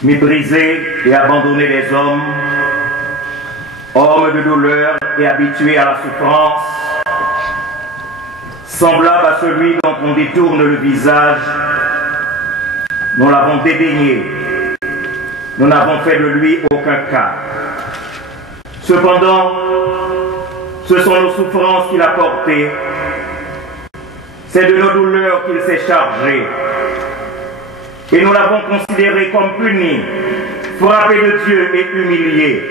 Méprisé et abandonné des hommes, homme de douleur et habitué à la souffrance, semblable à celui dont on détourne le visage, nous l'avons dédaigné, nous n'avons fait de lui aucun cas. Cependant, ce sont nos souffrances qu'il a portées, c'est de nos douleurs qu'il s'est chargé, et nous l'avons considéré comme puni, frappé de Dieu et humilié.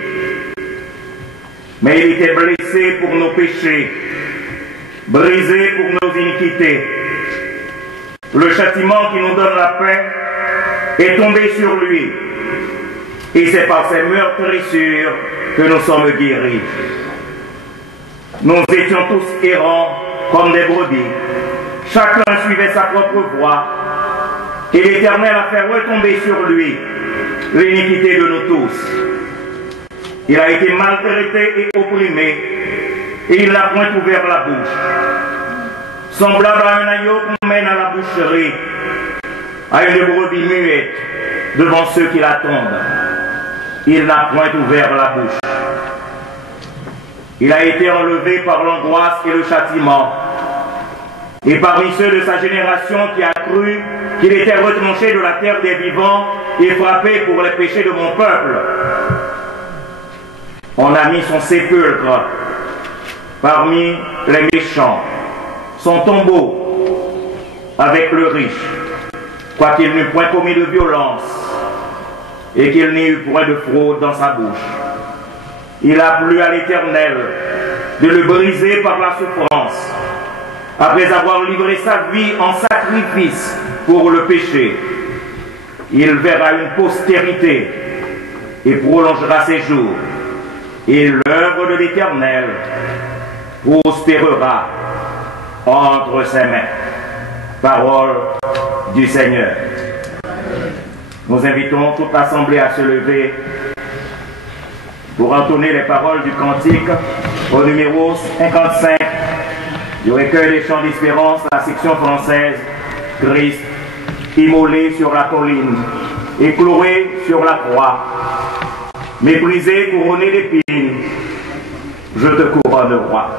Mais il était blessé pour nos péchés, brisé pour nos iniquités. Le châtiment qui nous donne la paix est tombé sur lui, et c'est par ses meurtrissures que nous sommes guéris. Nous étions tous errants comme des brebis, chacun suivait sa propre voie, et l'Éternel a fait retomber sur lui l'iniquité de nous tous. Il a été maltraité et opprimé, et il n'a point ouvert la bouche. Semblable à un agneau qu'on mène à la boucherie, à une brebis muette devant ceux qui l'attendent. Il n'a point ouvert la bouche. Il a été enlevé par l'angoisse et le châtiment. Et parmi ceux de sa génération qui a cru qu'il était retranché de la terre des vivants et frappé pour les péchés de mon peuple, on a mis son sépulcre parmi les méchants, son tombeau avec le riche, quoiqu'il n'eût point commis de violence et qu'il n'y eût point de fraude dans sa bouche. Il a plu à l'Éternel de le briser par la souffrance, après avoir livré sa vie en sacrifice pour le péché. Il verra une postérité et prolongera ses jours, et l'œuvre de l'Éternel prospérera entre ses mains. Parole du Seigneur. Nous invitons toute l'Assemblée à se lever pour entonner les paroles du cantique au numéro 55 du recueil des chants d'espérance, la section française. Christ, immolé sur la colline et cloué sur la croix, méprisé, couronné d'épines, je te couronne roi.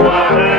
Gloire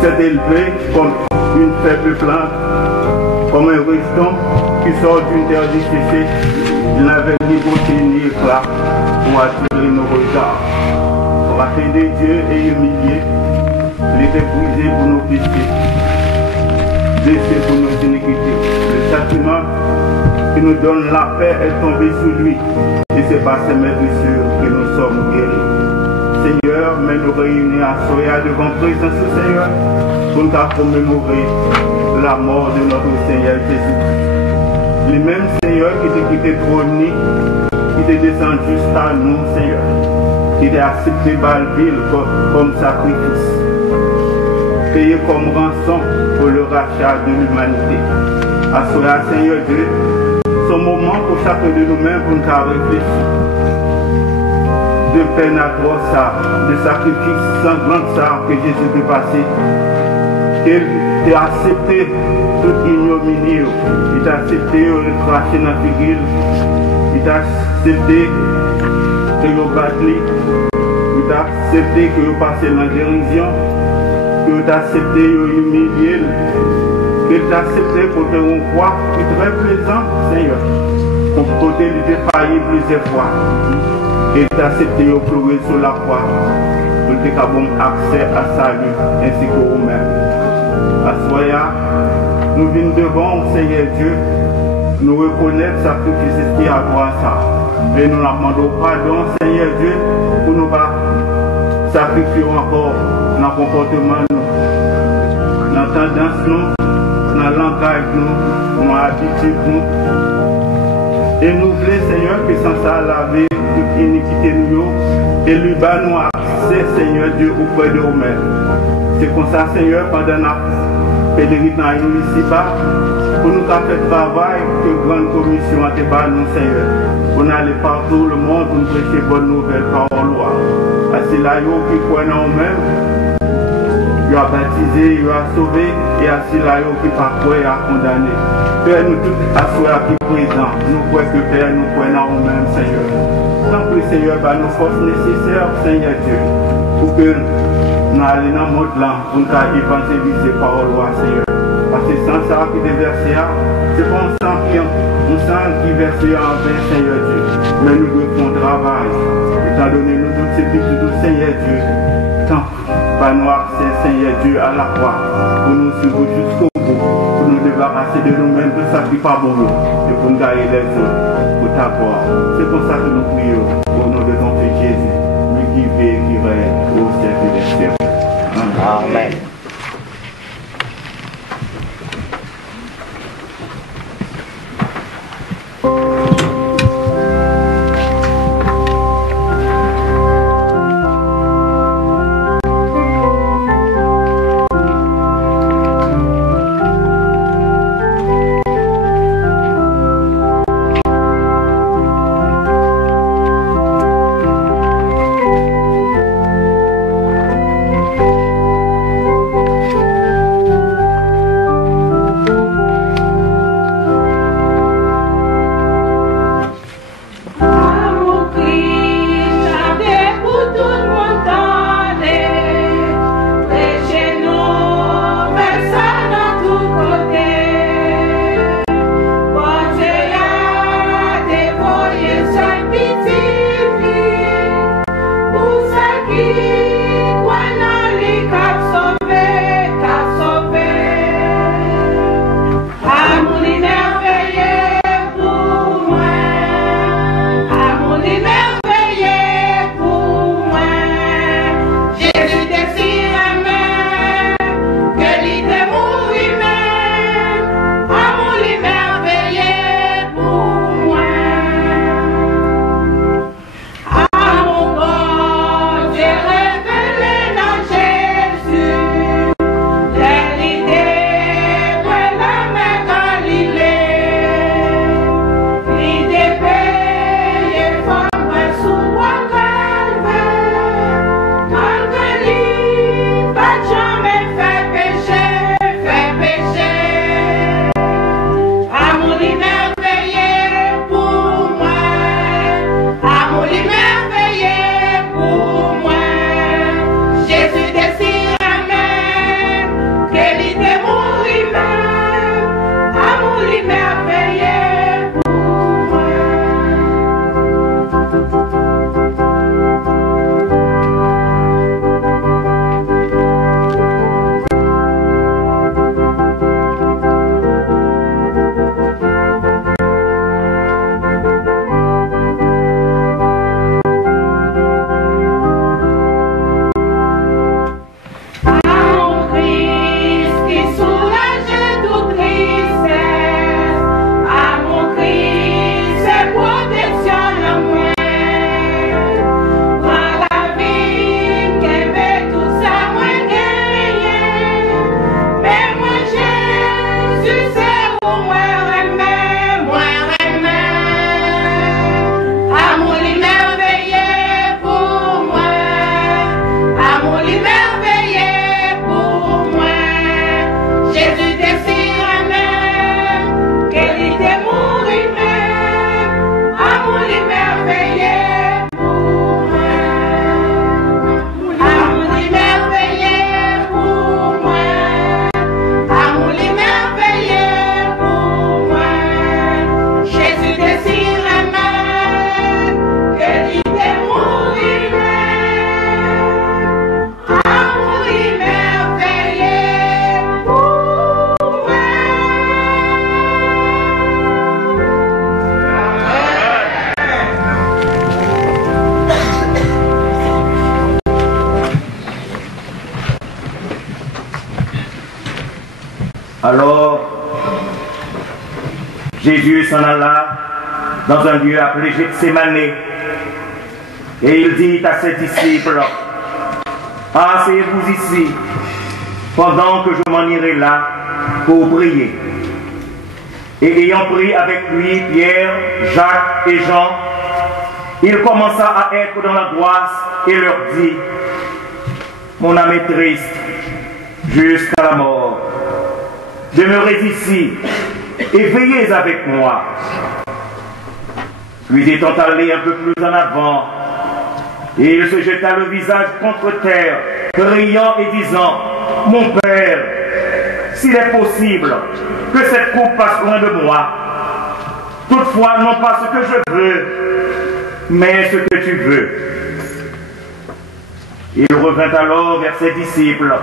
s'est élevé comme une faible plante, comme un rejeton qui sort d'une terre desséchée. Il n'avait ni beauté ni éclat pour attirer nos regards. Raté des dieux et humilié, il était brisé pour nos péchés, blessé pour nos iniquités. Le châtiment qui nous donne la paix est tombé sur lui, et c'est par ses blessures que nous sommes guéris. Seigneur, mais nous réunis à Soya devant présence du Seigneur pour nous commémorer la mort de notre Seigneur Jésus. Lui-même, Seigneur, qui était trôné, qui était descendu jusqu'à nous, Seigneur, qui était accepté par le ville comme sacrifice, payé comme rançon pour le rachat de l'humanité. À Soya, Seigneur Dieu, ce moment pour chacun de nous-mêmes pour nous réfléchir. De peine atroce, de sacrifice sanglant que Jésus peut passer, qu'il a accepté toute ignominie, il a accepté de cracher dans la figure, il a accepté que vous battez, il a accepté que vous passez dans la dérision, que vous accepté de humilier, qu'il a accepté pour te croire, qui est très plaisant, Seigneur, pour côté de défaillir plusieurs fois. Et d'accepter de pleurer sur la croix pour que nous ayons accès à salut ainsi que vous-même. À Soya, nous venons devant Seigneur Dieu, nous reconnaître le sacrifice qui a droit à ça. Et nous demandons pardon, Seigneur Dieu, pour nous sacrifier encore dans le comportement, dans la tendance, dans le langage, dans l'habitude. Et nous voulons, Seigneur, que sans ça laver toute iniquité nous et lui bas nous accès, Seigneur Dieu, auprès de nous-mêmes. C'est comme ça, Seigneur, pendant notre pèlerinage ici-bas, pour nous faire le travail que la grande commission a été nous, Seigneur. Pour nous aller partout le monde pour nous prêcher bonne nouvelle par la loi. C'est là qui croient en nous-mêmes, il a baptisé, il a sauvé, et c'est là qui pas croire et a condamné. Père, nous tous à soi qui présent, nous croyons que Père, nous croyons en nous-mêmes, Seigneur. Tant que Seigneur, nos forces nécessaires, Seigneur Dieu, pour que nous allions dans le monde là, pour nous évangéliser par la loi, Seigneur. Parce que sans ça qui est versé, c'est pas un sang qui est versé en vain, Seigneur Dieu. Mais nous devons travailler, étant donné nous toutes ces petites, Seigneur Dieu. Tant par nous accès, Seigneur Dieu, à la croix, pour nous suivre jusqu'au bout, pour nous débarrasser de nous-mêmes, de ça qui n'est pas bon, et pour nous garder les autres, pour ta gloire. C'est pour ça que nous prions, au nom de ton Fils Jésus, lui qui vit et qui règne au siècle des siècles. Amen. Alors, Jésus s'en alla dans un lieu appelé Gethsémane, et il dit à ses disciples, « Asseyez-vous ici, pendant que je m'en irai là pour prier. » Et ayant pris avec lui Pierre, Jacques et Jean, il commença à être dans l'angoisse et leur dit, « Mon âme est triste jusqu'à la mort. Demeurez ici et veillez avec moi. » Puis étant allé un peu plus en avant, il se jeta le visage contre terre, priant et disant, « Mon Père, s'il est possible que cette coupe passe loin de moi, toutefois non pas ce que je veux, mais ce que tu veux. » Il revint alors vers ses disciples,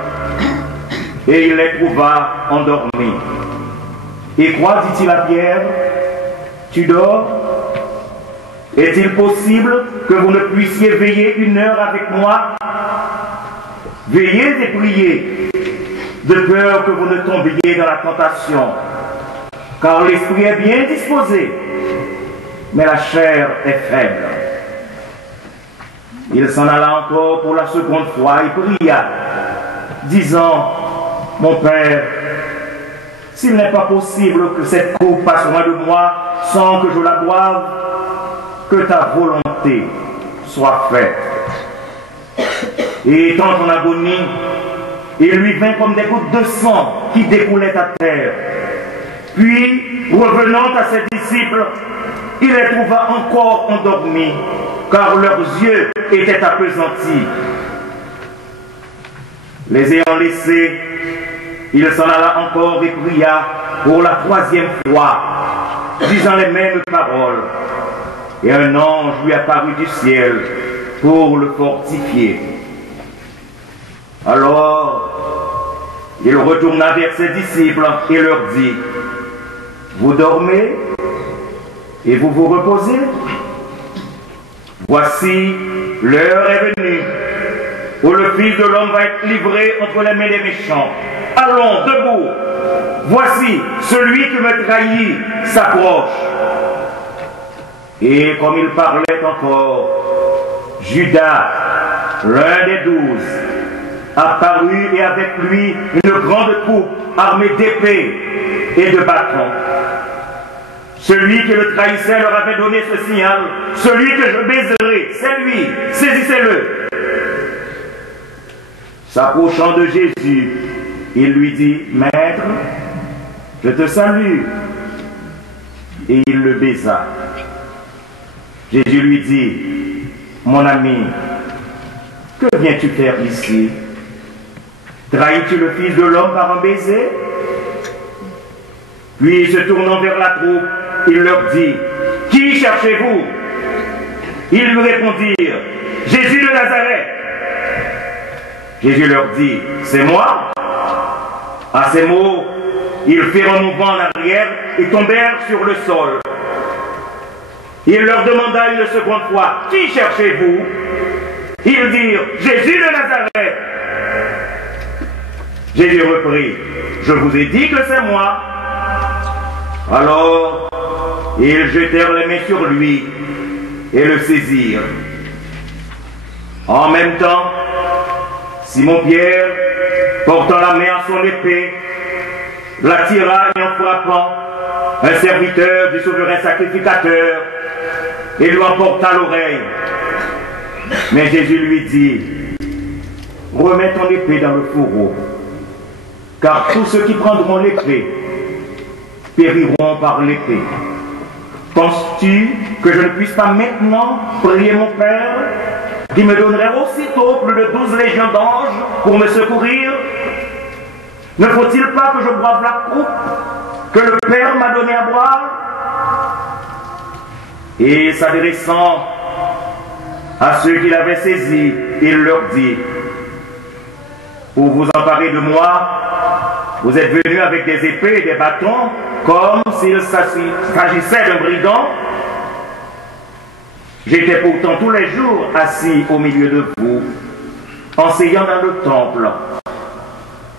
et il les trouva endormis. « Et quoi, dit-il à Pierre, tu dors? Est-il possible que vous ne puissiez veiller 1 heure avec moi? Veillez et priez, de peur que vous ne tombiez dans la tentation. Car l'esprit est bien disposé, mais la chair est faible. » Il s'en alla encore pour la seconde fois et pria, disant, « Mon Père, s'il n'est pas possible que cette coupe passe loin de moi sans que je la boive, que ta volonté soit faite. » Et étant en agonie, il lui vint comme des gouttes de sang qui découlaient à terre. Puis, revenant à ses disciples, il les trouva encore endormis, car leurs yeux étaient appesantis. Les ayant laissés, il s'en alla encore et pria pour la 3e fois, disant les mêmes paroles. Et un ange lui apparut du ciel pour le fortifier. Alors, il retourna vers ses disciples et leur dit, « Vous dormez et vous vous reposez? Voici, l'heure est venue où le Fils de l'homme va être livré entre les mains des méchants. Allons, debout! Voici, celui qui me trahit s'approche. » Et comme il parlait encore, Judas, l'un des 12, apparut et avec lui une grande troupe armée d'épées et de bâtons. Celui qui le trahissait leur avait donné ce signal, « Celui que je baiserai, c'est lui, saisissez-le. » S'approchant de Jésus, il lui dit, « Maître, je te salue. » Et il le baisa. Jésus lui dit, « Mon ami, que viens-tu faire ici? Trahis-tu le Fils de l'homme par un baiser? » Puis, se tournant vers la troupe, il leur dit, « Qui cherchez-vous » Ils lui répondirent, « Jésus de Nazareth. » Jésus leur dit, « C'est moi ?» À ces mots, ils firent un mouvement en arrière et tombèrent sur le sol. Il leur demanda une seconde fois, « Qui cherchez-vous » Ils dirent, « Jésus de Nazareth. » Jésus reprit, « Je vous ai dit que c'est moi. » Alors, ils jetèrent les mains sur lui et le saisirent. En même temps, Simon-Pierre, portant la main à son épée, la tira et en frappant, un serviteur du souverain sacrificateur, et lui emporta l'oreille. Mais Jésus lui dit, « Remets ton épée dans le fourreau, car tous ceux qui prendront l'épée périront par l'épée. Penses-tu que je ne puisse pas maintenant prier mon Père, qui me donnerait aussitôt plus de 12 légions d'anges pour me secourir? Ne faut-il pas que je boive la coupe que le Père m'a donnée à boire? » Et s'adressant à ceux qui l'avaient saisi, il leur dit, « Pour vous emparer de moi, vous êtes venus avec des épées et des bâtons, comme s'il s'agissait d'un brigand. J'étais pourtant tous les jours assis au milieu de vous, enseignant dans le temple,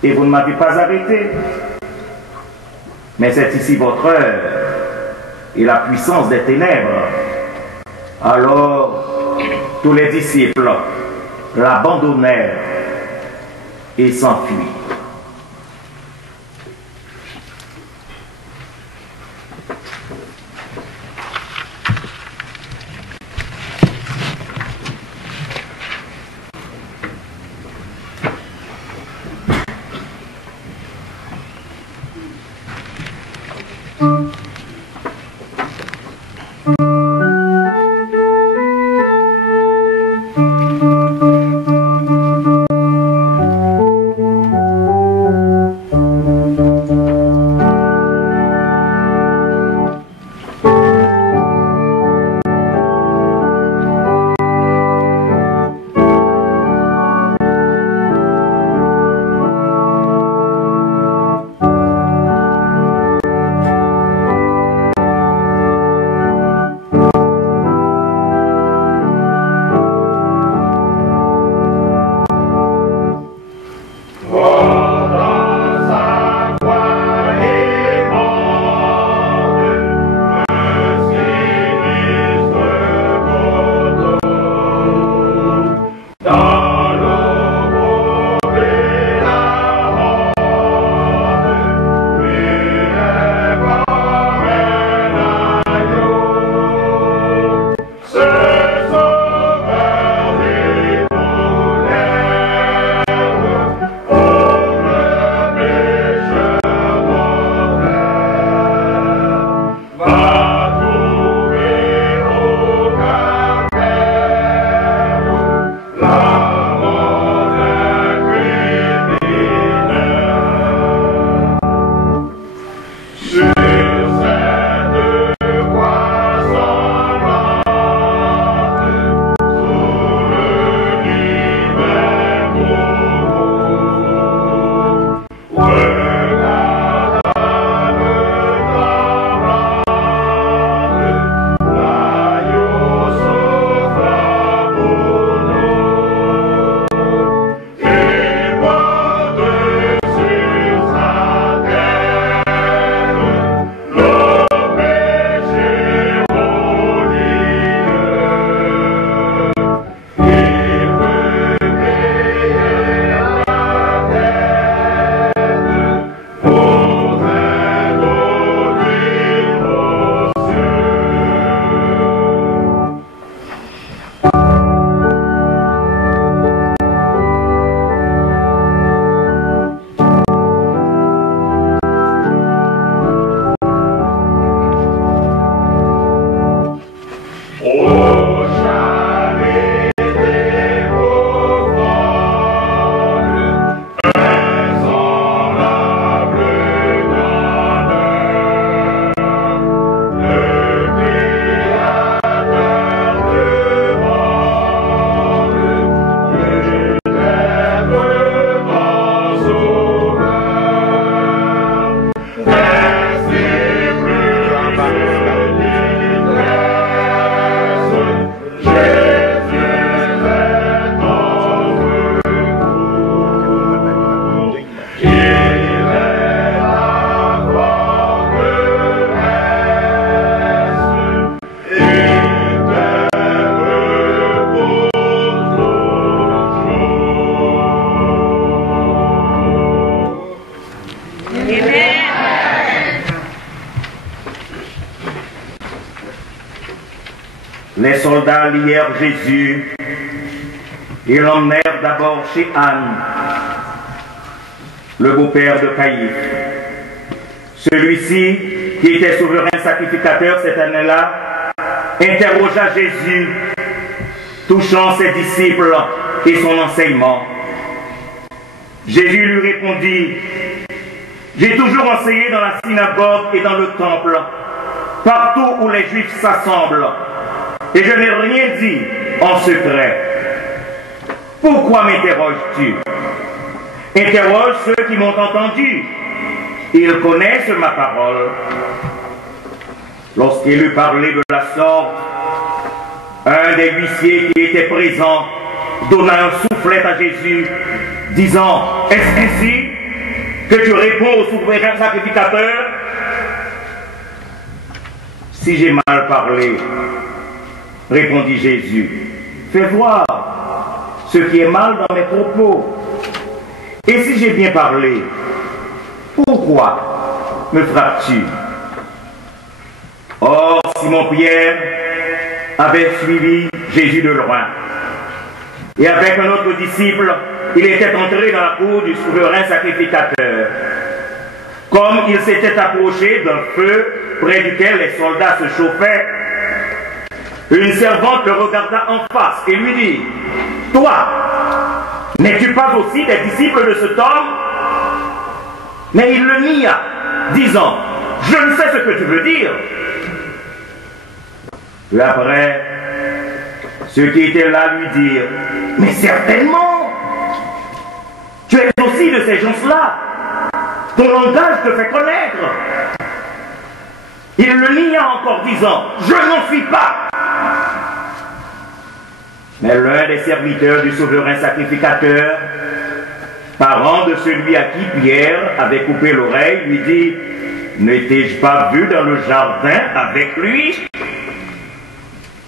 et vous ne m'avez pas arrêté. mais c'est ici votre heure et la puissance des ténèbres. Alors, tous les disciples l'abandonnèrent et s'enfuirent. Les soldats lièrent Jésus et l'emmenèrent d'abord chez Anne, le beau-père de Caïphe. Celui-ci, qui était souverain sacrificateur cette année-là, interrogea Jésus, touchant ses disciples et son enseignement. Jésus lui répondit: j'ai toujours enseigné dans la synagogue et dans le temple, partout où les Juifs s'assemblent, et je n'ai rien dit en secret. Pourquoi m'interroges-tu? Interroge ceux qui m'ont entendu. Ils connaissent ma parole. Lorsqu'il eut parlé de la sorte, un des huissiers qui était présent donna un soufflet à Jésus, disant: est-ce ainsi que tu réponds au souverain sacrificateur? si j'ai mal parlé, répondit Jésus, fais voir ce qui est mal dans mes propos. Et si j'ai bien parlé, pourquoi me frappes-tu? Or, Simon-Pierre avait suivi Jésus de loin. Et avec un autre disciple, il était entré dans la cour du souverain sacrificateur. Comme il s'était approché d'un feu près duquel les soldats se chauffaient, une servante le regarda en face et lui dit, « Toi, n'es-tu pas aussi des disciples de cet homme ?» Mais il le nia, disant, « Je ne sais ce que tu veux dire. » Puis après, ceux qui étaient là lui dirent, « Mais certainement, tu es aussi de ces gens-là. Ton langage te fait connaître. » Il le nia encore, disant, « Je n'en suis pas. » Mais l'un des serviteurs du souverain sacrificateur, parent de celui à qui Pierre avait coupé l'oreille, lui dit, « Ne t'ai-je pas vu dans le jardin avec lui ?»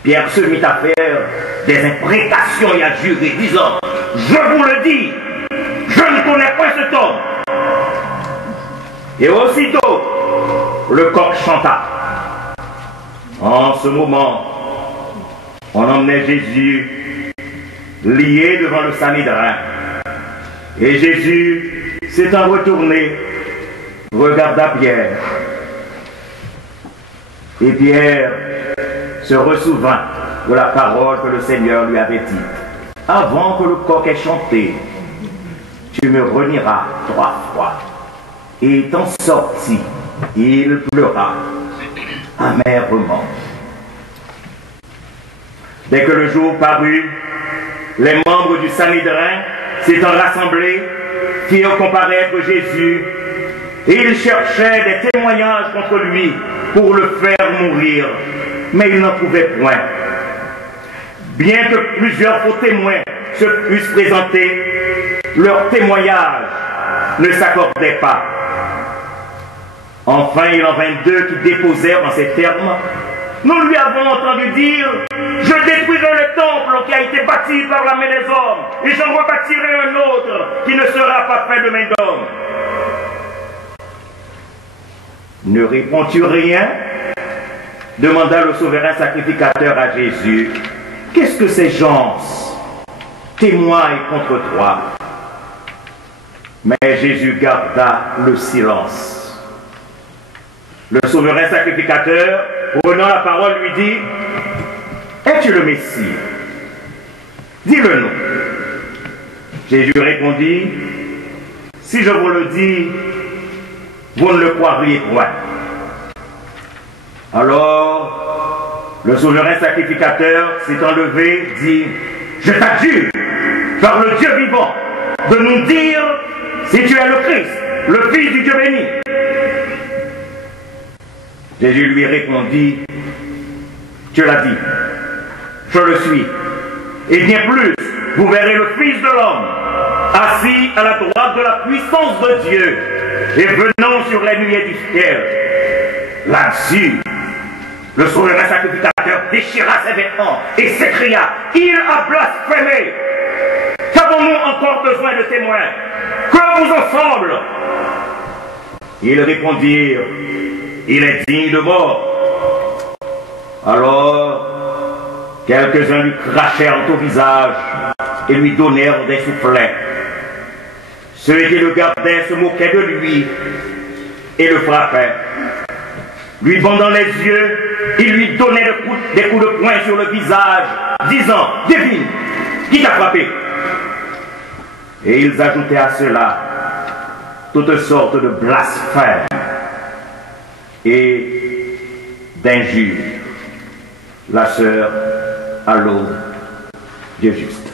Pierre se mit à faire des imprécations et à jurer, disant, « Je vous le dis, je ne connais pas cet homme. » Et aussitôt, le coq chanta. En ce moment, on emmenait Jésus lié devant le Sanhédrin. Et Jésus, s'étant retourné, regarda Pierre. Et Pierre se ressouvint de la parole que le Seigneur lui avait dite. Avant que le coq ait chanté, tu me renieras 3 fois. Et étant sorti, il pleura amèrement. Dès que le jour parut, les membres du Sanhédrin s'étant rassemblés, firent comparaître Jésus, et ils cherchaient des témoignages contre lui pour le faire mourir, mais ils n'en trouvaient point. Bien que plusieurs faux témoins se fussent présentés, leur témoignage ne s'accordait pas. Enfin, il en vint 2 qui déposèrent en ces termes, « Nous lui avons entendu dire, je détruirai le temple qui a été bâti par la main des hommes, et j'en rebâtirai un autre qui ne sera pas fait de main d'homme. » Ne réponds-tu rien? Demanda le souverain sacrificateur à Jésus. Qu'est-ce que ces gens témoignent contre toi? Mais Jésus garda le silence. Le souverain sacrificateur, prenant la parole, lui dit, « Es-tu le Messie? Dis-le nous. » Jésus répondit, « Si je vous le dis, vous ne le croiriez point. » Alors, le souverain sacrificateur s'étant levé, dit, « Je t'adjure, par le Dieu vivant, de nous dire si tu es le Christ, le Fils du Dieu béni. » Jésus lui répondit, « Tu l'as dit, je le suis. Et bien plus, vous verrez le Fils de l'homme, assis à la droite de la puissance de Dieu, et venant sur les nuées du ciel. » Là-dessus, le souverain sacrificateur déchira ses vêtements et s'écria, « Il a blasphémé! Qu'avons-nous encore besoin de témoins? Que vous ensemble ?» Ils répondirent, « Il est digne de mort. » Alors, quelques-uns lui crachèrent au visage et lui donnèrent des soufflets. Ceux qui le gardaient se moquaient de lui et le frappaient. Lui bandant les yeux, il lui donnait des coups de poing sur le visage, disant, « Devine, qui t'a frappé ?» Et ils ajoutaient à cela toutes sortes de blasphèmes et d'injures. La sœur à l'aube, Dieu juste.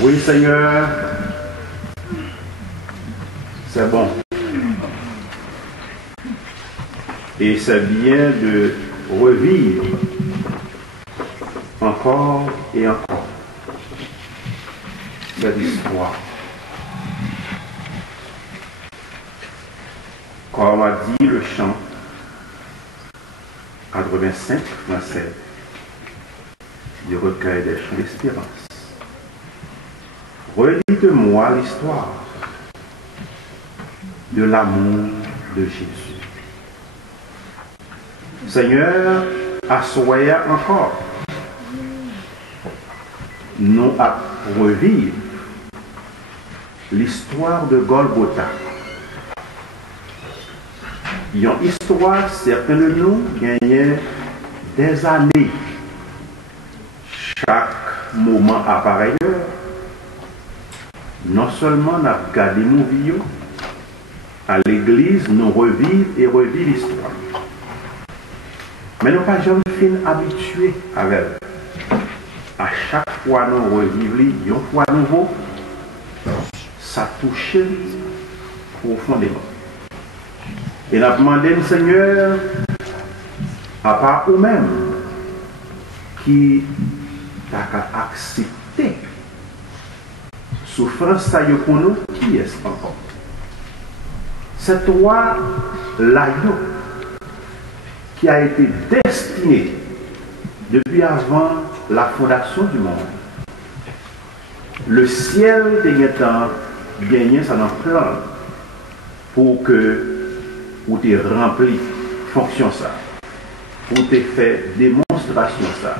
Oui, Seigneur, c'est bon. Et c'est bien de revivre encore et encore cette histoire. Comme a dit le chant 85, verset du recueil des chants d'espérance. Redites-moi l'histoire de l'amour de Jésus. Seigneur, assoyez encore, nous à revivre l'histoire de Golgotha. Il y a une histoire, certains de nous gagnent des années. Chaque moment apparaît. Non seulement nous regardons nos vies, à l'église, nous revivons et revivons l'histoire. Mais nous ne sommes pas jamais habitués avec elle. à chaque fois nous revivons, une fois nouveau, ça touche profondément. Et nous avons demandé au Seigneur, à part vous-même, qui a accepté souffrance ça pour nous, qui est encore? C'est toi, l'agneau, qui a été destiné depuis avant la fondation du monde. Le ciel des temps gagné ça dans plan pour que vous te rempli fonction ça, pour te faire démonstration ça.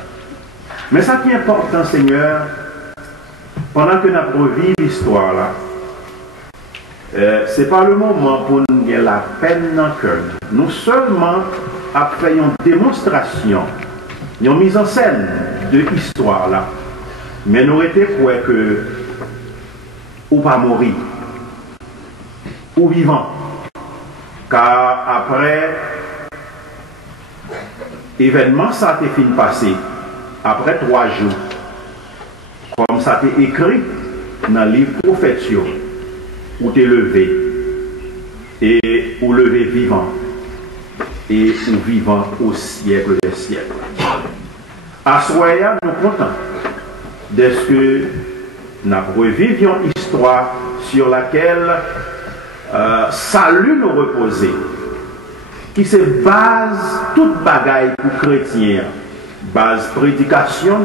Mais ça qui est important, Seigneur, pendant que nous revivons l'histoire là, c'est pas le moment pour nous gagner la peine dans le cœur. Nous seulement après une démonstration, une mise en scène de l'histoire là, mais nous étions pour que ou pas mourir, ou vivant. Car après événement ça a été fini passer, après 3 jours, comme ça a été écrit dans le livre prophétique, où tu es levé, et ou levé vivant, et ou vivant au siècle des siècles. À ce moment-là, nous sommes contents de ce que nous revivions une histoire sur laquelle salut nous reposer, qui se base toute bagaille pour chrétiens, base prédication,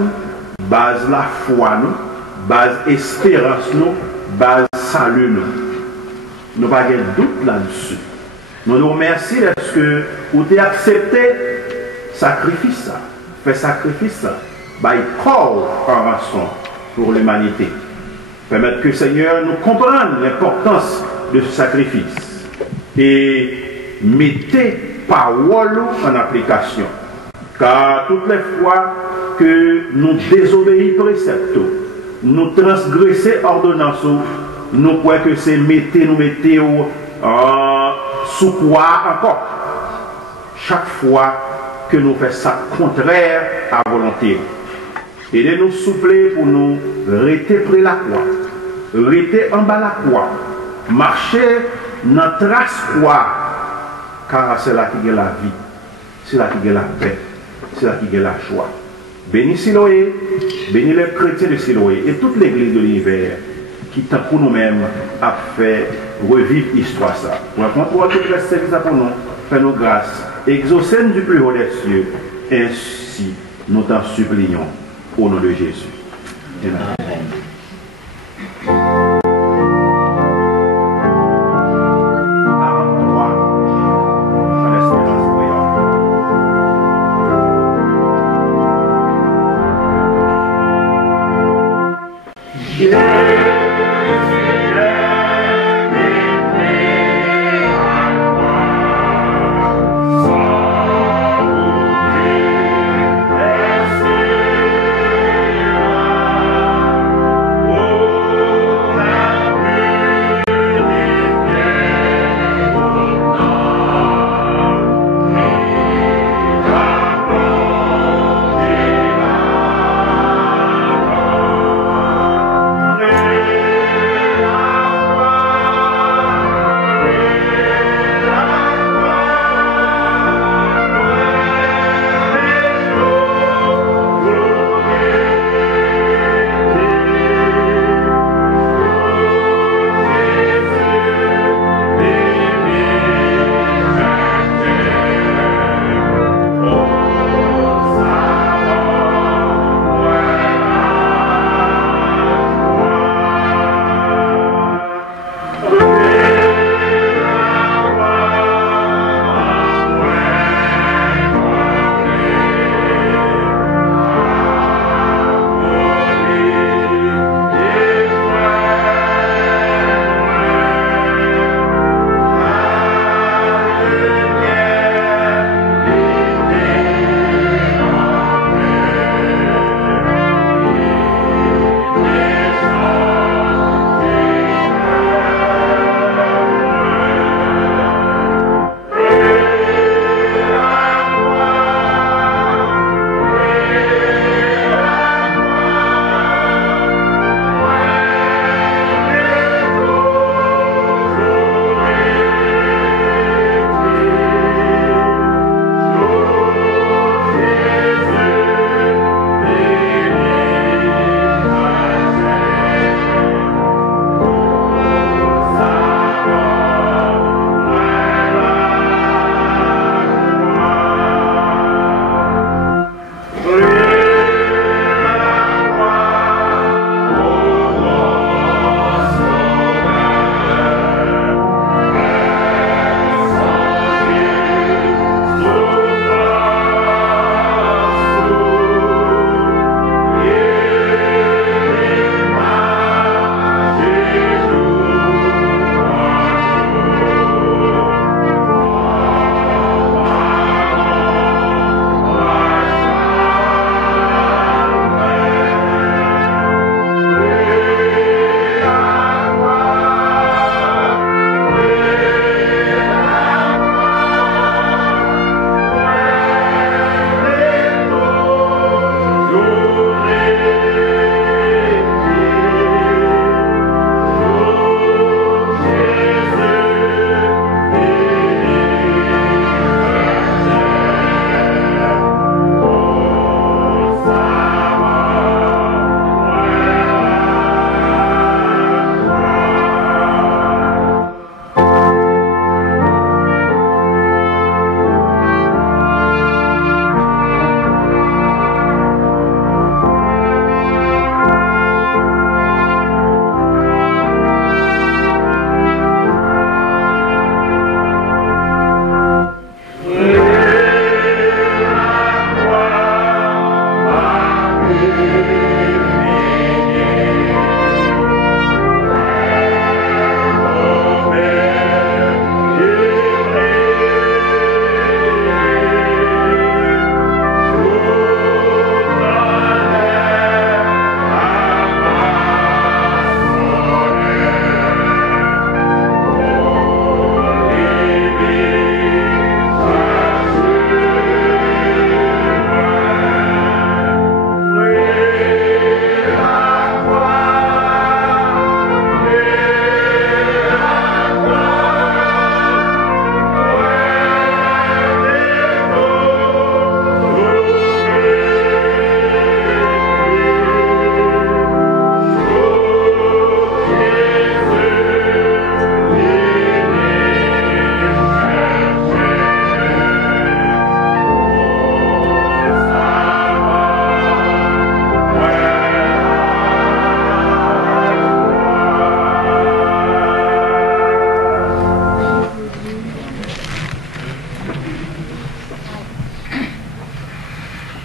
base la foi nous, base espérance nous, base salut nous. Nous n'avons pas de doute là-dessus. Nous nous remercions parce que vous avez accepté sacrifice ça, fait sacrifice ça, by corps en rançon pour l'humanité. Permettre que Seigneur nous comprenne l'importance de ce sacrifice et mettez parole en application. Car toutes les fois que nous désobéissons préceptes, nous transgressons ordonnances, nous croyons que c'est nous mettons sous quoi encore. Chaque fois que nous faisons ça contraire à volonté. Aidez-nous souffler pour nous rester près de la croix, rester en bas de la croix, marcher dans la trace croix, car c'est là qui est la vie, c'est là qui est la paix, c'est là qui est la joie. Bénis Siloé, bénis les chrétiens de Siloé et toute l'église de l'univers qui, tant pour nous-mêmes, a fait revivre l'histoire. Pour rencontrer tout le service pour nous, fais-nous grâce, exaucez-nous du plus haut des cieux, ainsi nous t'en supplions au nom de Jésus. Amen.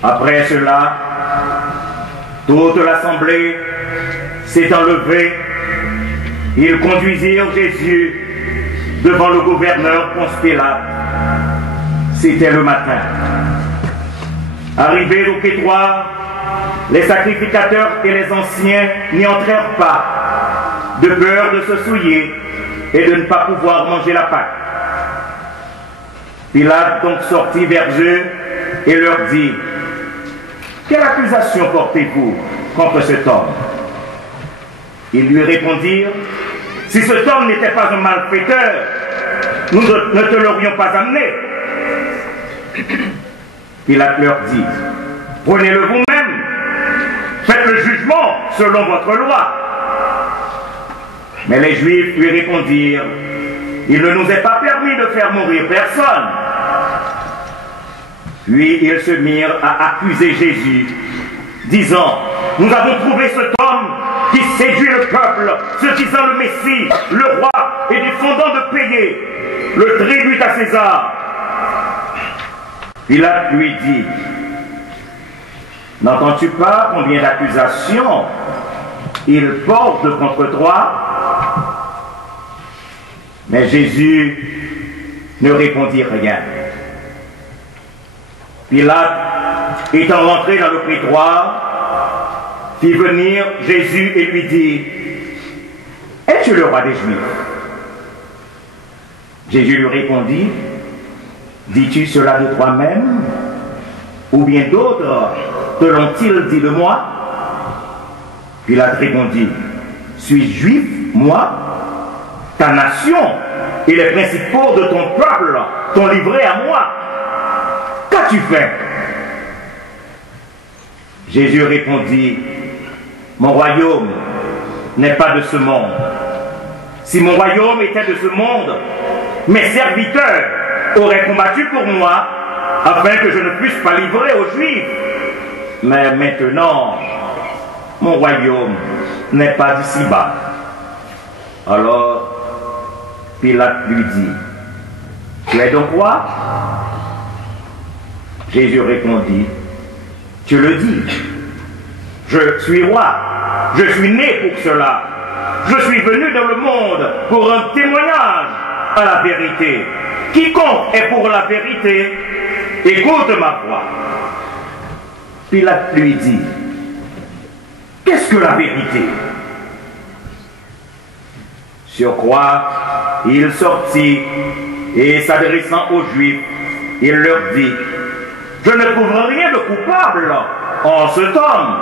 Après cela, toute l'assemblée s'étant levée, ils conduisirent Jésus devant le gouverneur Ponce Pilate. C'était le matin. Arrivés au prétoire, les sacrificateurs et les anciens n'y entrèrent pas, de peur de se souiller et de ne pas pouvoir manger la Pâque. Pilate donc sortit vers eux et leur dit: quelle accusation portez-vous contre cet homme? Ils lui répondirent: si cet homme n'était pas un malfaiteur, nous ne te l'aurions pas amené. Pilate leur dit: prenez-le vous-même, faites le jugement selon votre loi. Mais les Juifs lui répondirent: il ne nous est pas permis de faire mourir personne. Puis ils se mirent à accuser Jésus, disant: nous avons trouvé cet homme qui séduit le peuple, se disant le Messie, le roi, et défendant de payer le tribut à César. Pilate lui dit: n'entends-tu pas combien d'accusations il porte contre toi? Mais Jésus ne répondit rien. Pilate, étant rentré dans le prétoire, fit venir Jésus et lui dit: es-tu le roi des Juifs? Jésus lui répondit: dis-tu cela de toi-même, ou bien d'autres te l'ont-ils dit de moi? Pilate répondit: suis-je juif, moi? Ta nation et les principaux de ton peuple t'ont livré à moi. Qu'as-tu fait? Jésus répondit: mon royaume n'est pas de ce monde. Si mon royaume était de ce monde, mes serviteurs auraient combattu pour moi afin que je ne puisse pas livrer aux Juifs. Mais maintenant, mon royaume n'est pas d'ici-bas. Alors, Pilate lui dit: tu es donc roi? Jésus répondit: tu le dis, je suis roi, je suis né pour cela, je suis venu dans le monde pour un témoignage à la vérité. Quiconque est pour la vérité, écoute ma voix. Pilate lui dit: qu'est-ce que la vérité? Sur quoi il sortit et s'adressant aux Juifs, il leur dit: je ne trouve rien de coupable en cet homme.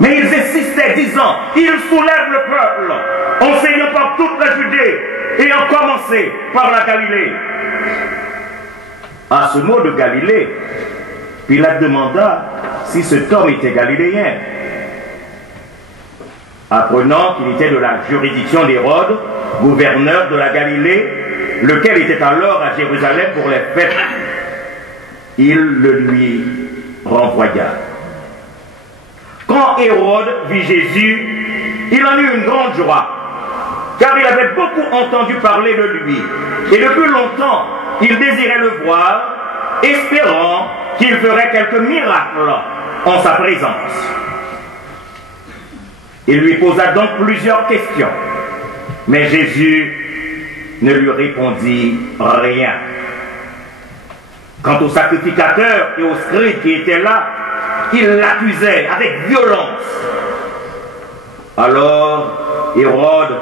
Mais ils insistaient, disant: il soulève le peuple, enseignant par toute la Judée, ayant commencé par la Galilée. À ce mot de Galilée, Pilate demanda si cet homme était galiléen. Apprenant qu'il était de la juridiction d'Hérode, gouverneur de la Galilée, lequel était alors à Jérusalem pour les fêtes, il le lui renvoya. Quand Hérode vit Jésus, il en eut une grande joie, car il avait beaucoup entendu parler de lui, et depuis longtemps il désirait le voir, espérant qu'il ferait quelques miracles en sa présence. Il lui posa donc plusieurs questions, mais Jésus ne lui répondit rien. Quant au sacrificateur et aux scribes qui étaient là, ils l'accusaient avec violence. Alors Hérode,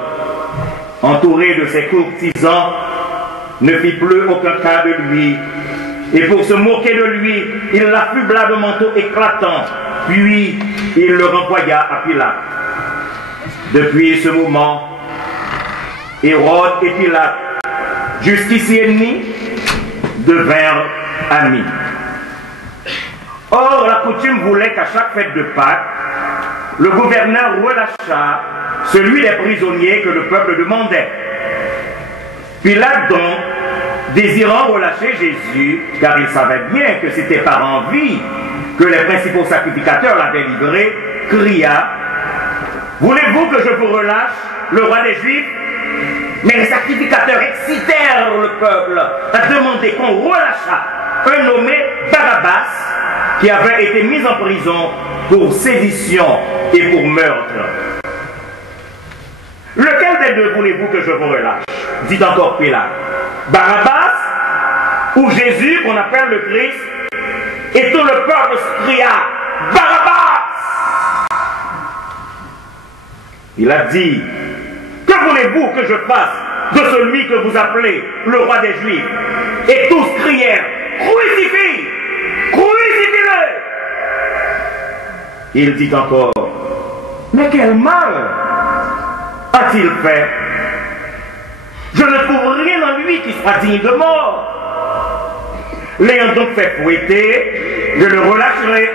entouré de ses courtisans, ne fit plus aucun cas de lui. Et pour se moquer de lui, il l'affubla de manteau éclatant, puis il le renvoya à Pilate. Depuis ce moment, Hérode et Pilate, jusqu'ici ennemis, devinrent amis. Or, la coutume voulait qu'à chaque fête de Pâques, le gouverneur relâchât celui des prisonniers que le peuple demandait. Pilate donc, désirant relâcher Jésus, car il savait bien que c'était par envie que les principaux sacrificateurs l'avaient livré, cria: « Voulez-vous que je vous relâche, le roi des Juifs ?» Mais les sacrificateurs excitèrent le peuple à demander qu'on relâchât un nommé Barabbas, qui avait été mis en prison pour sédition et pour meurtre. « Lequel des deux voulez-vous que je vous relâche ?» dit encore Pilate. « Barabbas ou Jésus, qu'on appelle le Christ ?» Et tout le peuple cria: « Barabbas !» Il a dit: « Que voulez-vous que je fasse de celui que vous appelez le roi des Juifs ?» Et tous crièrent: « Crucifie! Crucifie-le !» Il dit encore: « Mais quel mal a-t-il fait? Je ne trouve rien en lui qui soit digne de mort. L'ayant donc fait fouetter, je le relâcherai. »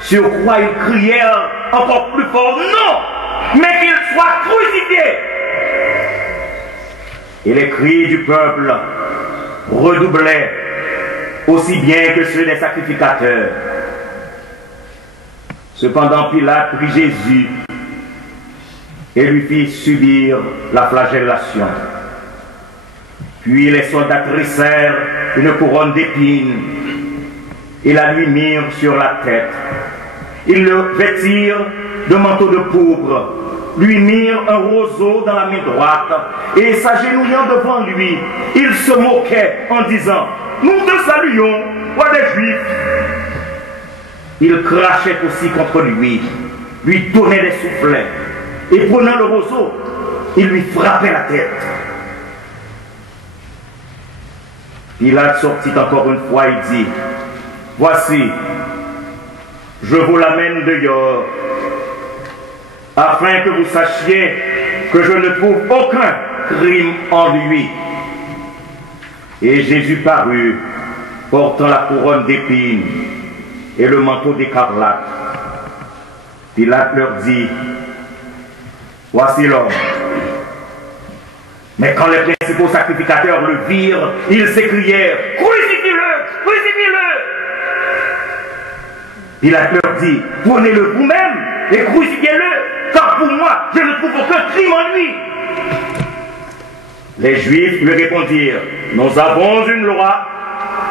Sur quoi ils crièrent encore plus fort: « Non, mais qu'il soit crucifié !» Et les cris du peuple redoublaient, aussi bien que ceux des sacrificateurs. Cependant Pilate prit Jésus et lui fit subir la flagellation. Puis les soldats tressèrent une couronne d'épines et la lui mirent sur la tête. Ils le vêtirent de manteau de pourpre, lui mirent un roseau dans la main droite, et s'agenouillant devant lui, ils se moquaient en disant: « Nous te saluons, roi des Juifs !» Ils crachaient aussi contre lui donnaient des soufflets, et prenant le roseau, ils lui frappaient la tête. Pilate sortit encore une fois et dit: « Voici, je vous l'amène dehors, afin que vous sachiez que je ne trouve aucun crime en lui. » Et Jésus parut, portant la couronne d'épines et le manteau d'écarlate. Pilate leur dit: « Voici l'homme. » Mais quand les principaux sacrificateurs le virent, ils s'écrièrent: « Crucifie-le! Crucifie-le » Pilate leur dit: « Prenez-le vous-même et crucifiez-le, car pour moi, je ne trouve aucun crime en lui. » Les Juifs lui répondirent: « Nous avons une loi,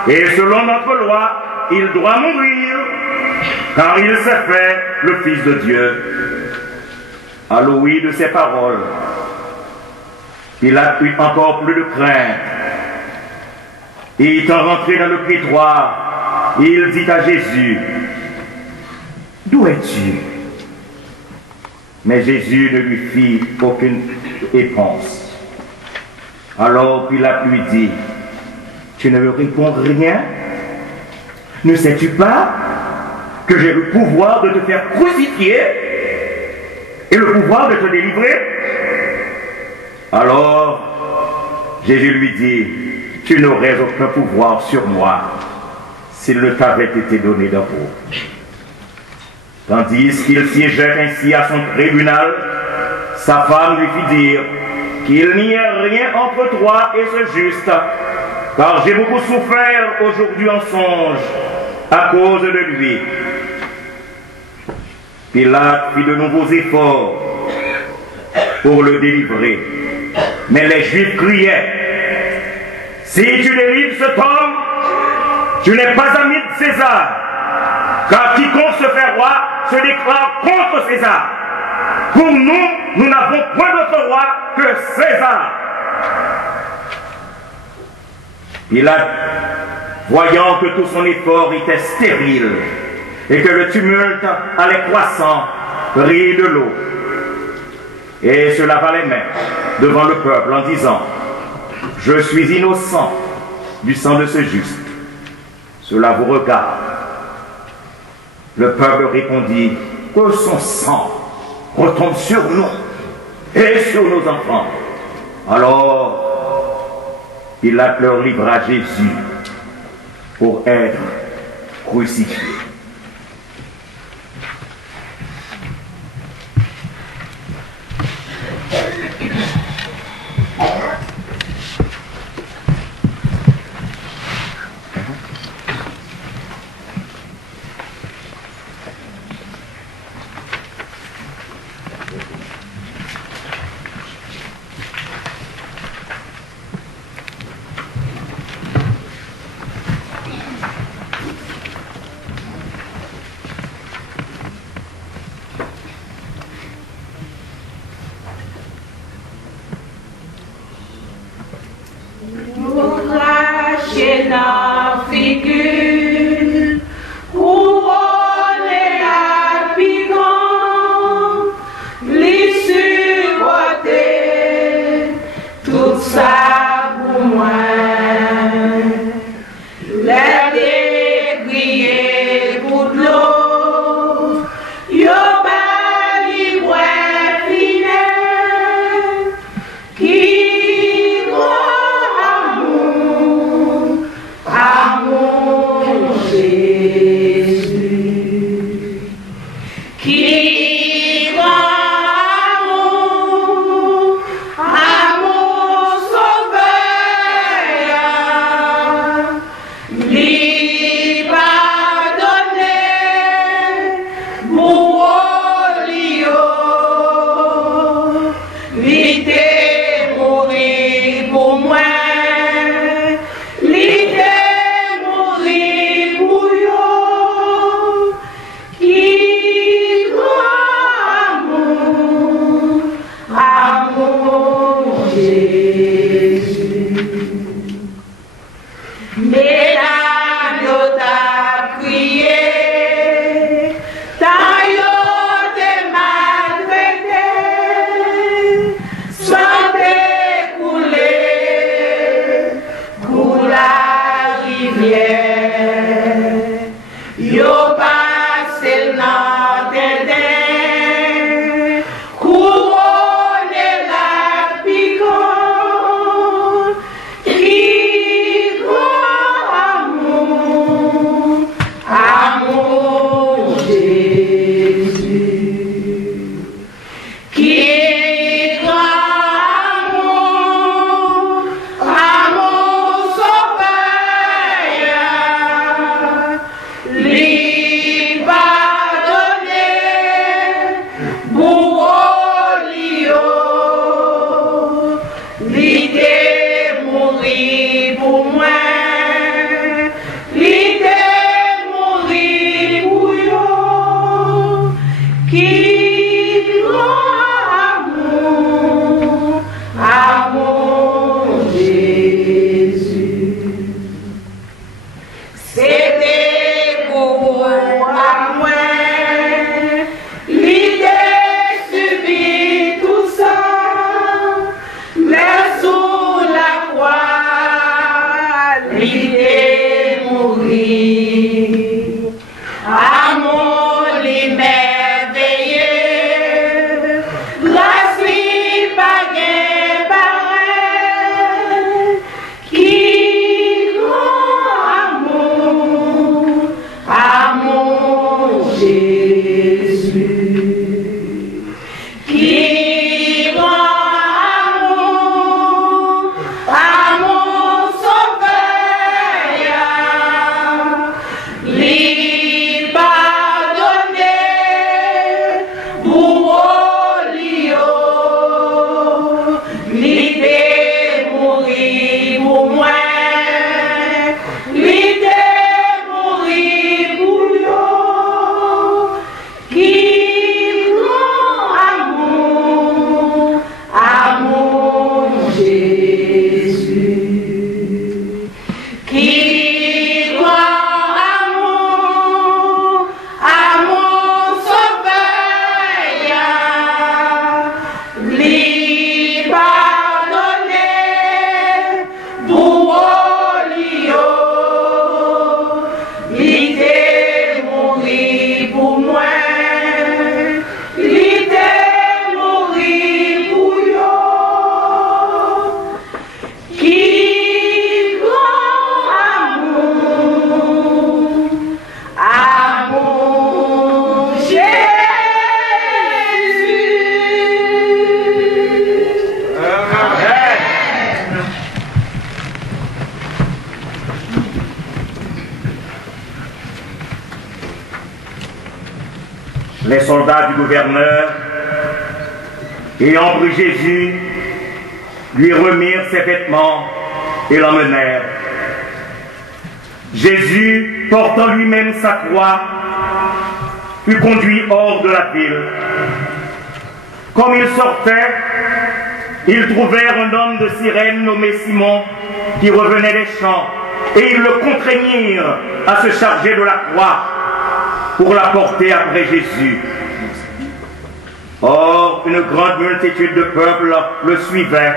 et selon notre loi, il doit mourir, car il s'est fait le Fils de Dieu. » À l'ouïe de ces paroles, Pilate eut encore plus de crainte. Et étant rentré dans le prétoire, il dit à Jésus: « D'où es-tu » Mais Jésus ne lui fit aucune réponse. Alors Pilate lui dit: « Tu ne me réponds rien? Ne sais-tu pas que j'ai le pouvoir de te faire crucifier et le pouvoir de te délivrer ?» Alors Jésus lui dit: « Tu n'aurais aucun pouvoir sur moi s'il ne t'avait été donné d'en haut. » Tandis qu'il siégeait ainsi à son tribunal, sa femme lui fit dire qu'il n'y ait rien entre toi et ce juste, car j'ai beaucoup souffert aujourd'hui en songe à cause de lui. Pilate fit de nouveaux efforts pour le délivrer, mais les Juifs criaient: « Si tu délivres cet homme, tu n'es pas ami de César, car quiconque se fait roi se déclare contre César. » Pour nous, nous n'avons point d'autre roi que César. Pilate, voyant que tout son effort était stérile et que le tumulte allait croissant, prit de l'eau et se lava les mains devant le peuple en disant: je suis innocent du sang de ce juste. Cela vous regarde. Le peuple répondit: que son sang retombe sur nous et sur nos enfants. Alors, Pilate leur livra Jésus pour être crucifié. soldats du gouverneur, ayant pris Jésus, lui remirent ses vêtements et l'emmenèrent. Jésus, portant lui-même sa croix, fut conduit hors de la ville. Comme il sortait, ils trouvèrent un homme de Cyrène nommé Simon qui revenait des champs, et ils le contraignirent à se charger de la croix pour la porter après Jésus. Or, une grande multitude de peuple le suivait,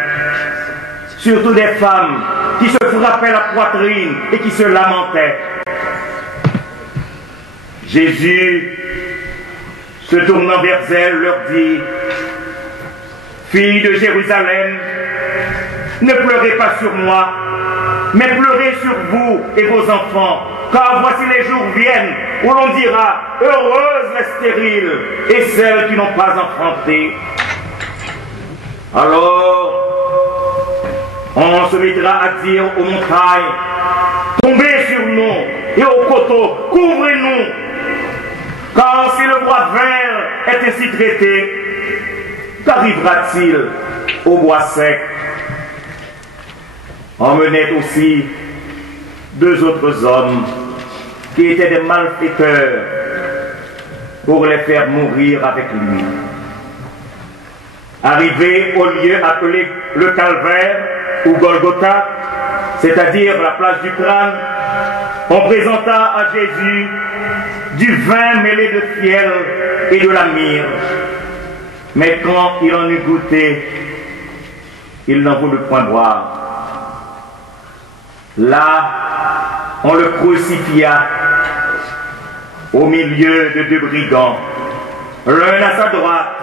surtout des femmes qui se frappaient la poitrine et qui se lamentaient. Jésus, se tournant vers elles, leur dit: Filles de Jérusalem, ne pleurez pas sur moi, mais pleurez sur vous et vos enfants, car voici les jours viennent où l'on dira: heureuses les stériles et celles qui n'ont pas enfanté. Alors, on se mettra à dire aux montagnes: tombez sur nous, et aux coteaux: couvrez-nous. Car si le bois vert est ainsi traité, qu'arrivera-t-il au bois sec? Emmenait aussi 2 autres hommes qui étaient des malfaiteurs pour les faire mourir avec lui. Arrivés au lieu appelé le Calvaire ou Golgotha, c'est-à-dire la place du crâne, on présenta à Jésus du vin mêlé de fiel et de la myrrhe. Mais quand il en eut goûté, il n'en voulut point boire. Là, on le crucifia au milieu de 2 brigands, l'un à sa droite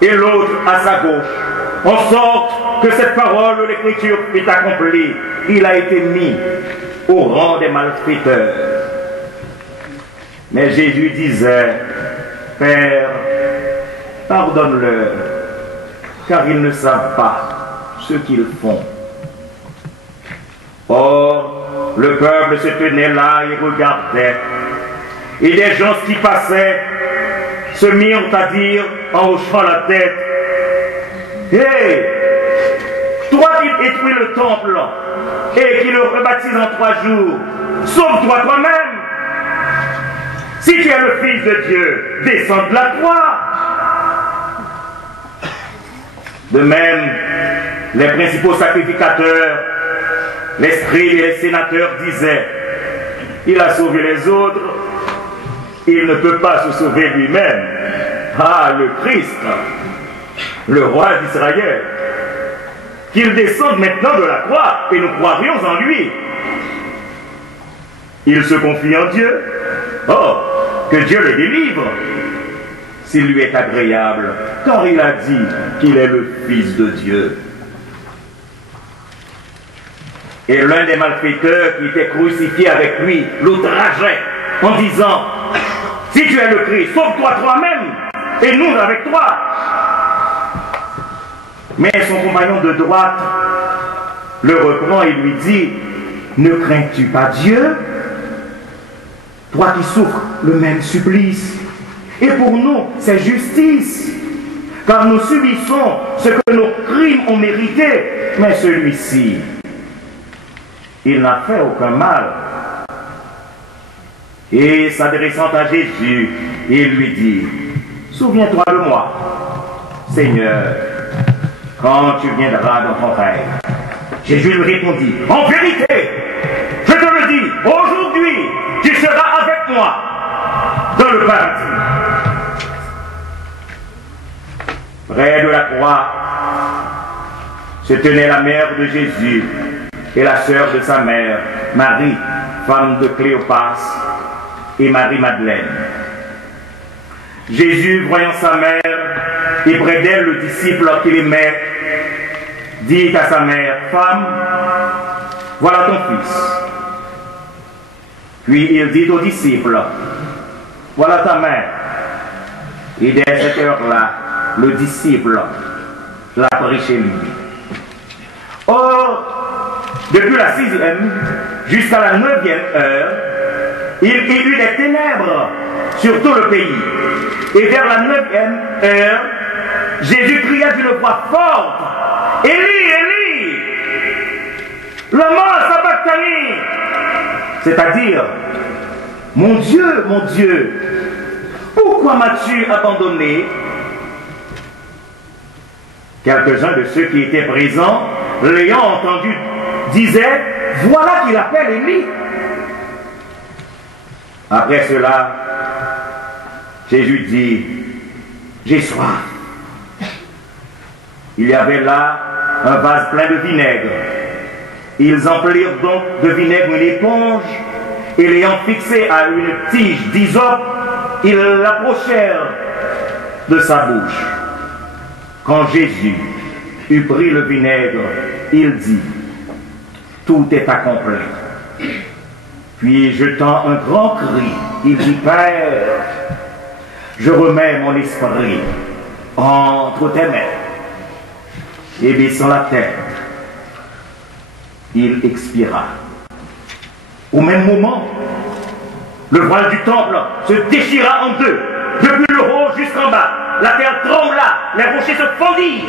et l'autre à sa gauche, en sorte que cette parole de l'Écriture est accomplie. Il a été mis au rang des malfaiteurs. Mais Jésus disait: Père, pardonne-leur, car ils ne savent pas ce qu'ils font. Or, le peuple se tenait là et regardait, et des gens qui passaient se mirent à dire en hochant la tête: Hé, toi qui détruis le temple et qui le rebaptises en 3 jours, sauve-toi toi-même. Si tu es le Fils de Dieu, descends de la croix. De même, les principaux sacrificateurs, les scribes et les sénateurs disaient: il a sauvé les autres, il ne peut pas se sauver lui-même. Ah, le Christ, le roi d'Israël, qu'il descende maintenant de la croix et nous croirions en lui. Il se confie en Dieu. Oh, que Dieu le délivre s'il lui est agréable, car il a dit qu'il est le Fils de Dieu. Et l'un des malfaiteurs qui était crucifié avec lui l'outrageait en disant: si tu es le Christ, sauve-toi toi-même et nous avec toi. Mais son compagnon de droite le reprend et lui dit: ne crains-tu pas Dieu, toi qui souffres le même supplice? Et pour nous, c'est justice, car nous subissons ce que nos crimes ont mérité, mais celui-ci, il n'a fait aucun mal. Et s'adressant à Jésus, il lui dit: souviens-toi de moi, Seigneur, quand tu viendras dans ton règne. Jésus lui répondit: en vérité, je te le dis, aujourd'hui, tu seras avec moi dans le paradis. Près de la croix se tenait la mère de Jésus et la sœur de sa mère, Marie, femme de Cléopas, et Marie-Madeleine. Jésus, voyant sa mère et près d'elle le disciple qu'il aimait, dit à sa mère: femme, voilà ton fils. Puis il dit au disciple: voilà ta mère. Et dès cette heure-là, le disciple l'a pris chez lui. Or, depuis la 6e jusqu'à la 9e heure, il y eut des ténèbres sur tout le pays. Et vers la 9e heure, Jésus cria d'une voix forte, Élie, Élie, lama sabachthani, c'est-à-dire, mon Dieu, pourquoi m'as-tu abandonné? Quelques-uns de ceux qui étaient présents, l'ayant entendu, disaient, voilà qu'il appelle Élie. Après cela, Jésus dit, j'ai soif. Il y avait là un vase plein de vinaigre. Ils emplirent donc de vinaigre une éponge et l'ayant fixé à une tige d'hysope, ils l'approchèrent de sa bouche. Quand Jésus eut pris le vinaigre, il dit, tout est accompli. Puis jetant un grand cri, il dit, Père, je remets mon esprit entre tes mains. Et baissant la tête, il expira. Au même moment, le voile du temple se déchira en deux, depuis le haut jusqu'en bas. La terre trembla, les rochers se fondirent.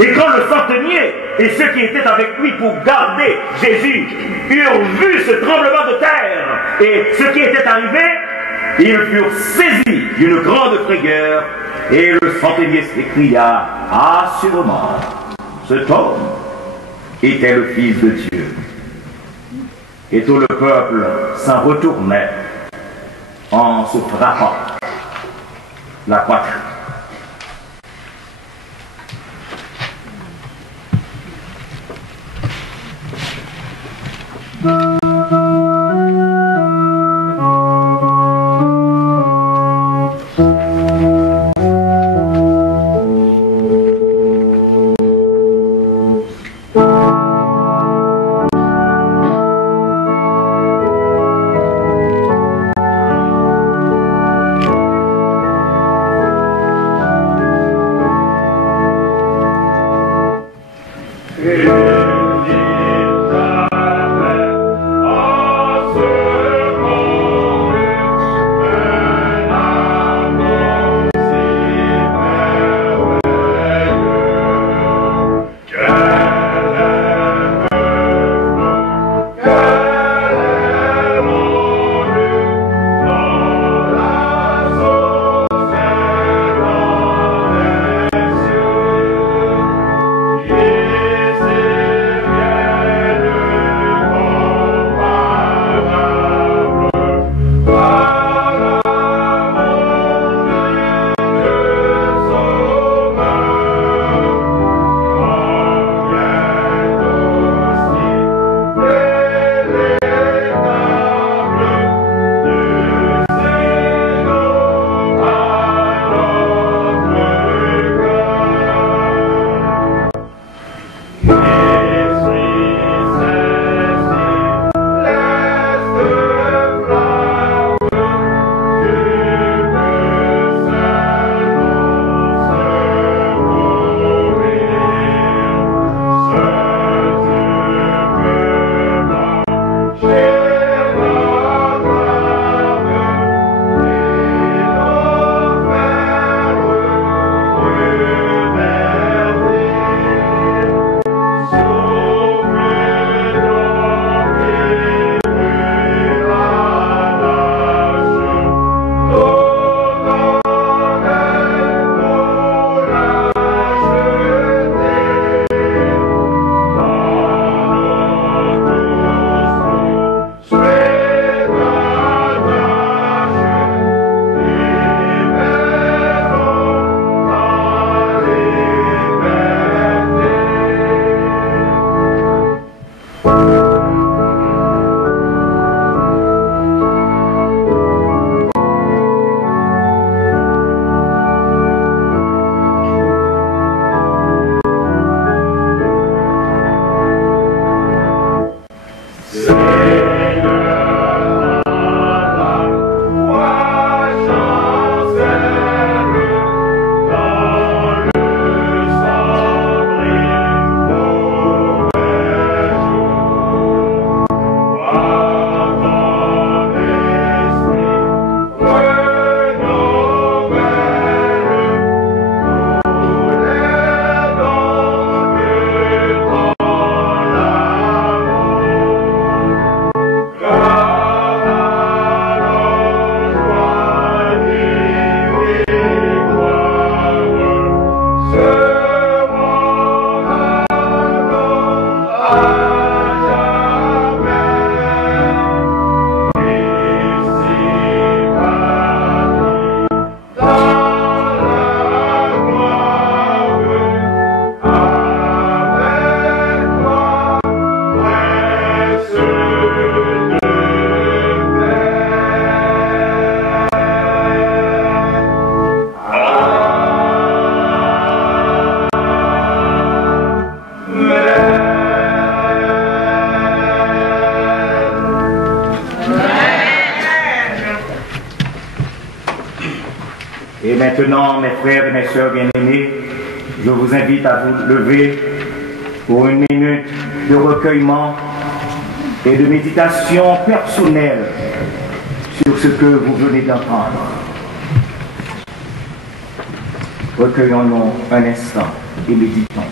Et quand le centenier et ceux qui étaient avec lui pour garder Jésus eurent vu ce tremblement de terre et ce qui était arrivé, ils furent saisis d'une grande frayeur et le centenier s'écria, assurément, cet homme était le Fils de Dieu. Et tout le peuple s'en retournait en se frappant la poitrine. Et maintenant, mes frères et mes sœurs bien-aimés, je vous invite à vous lever pour une minute de recueillement et de méditation personnelle sur ce que vous venez d'entendre. Recueillons-nous un instant et méditons.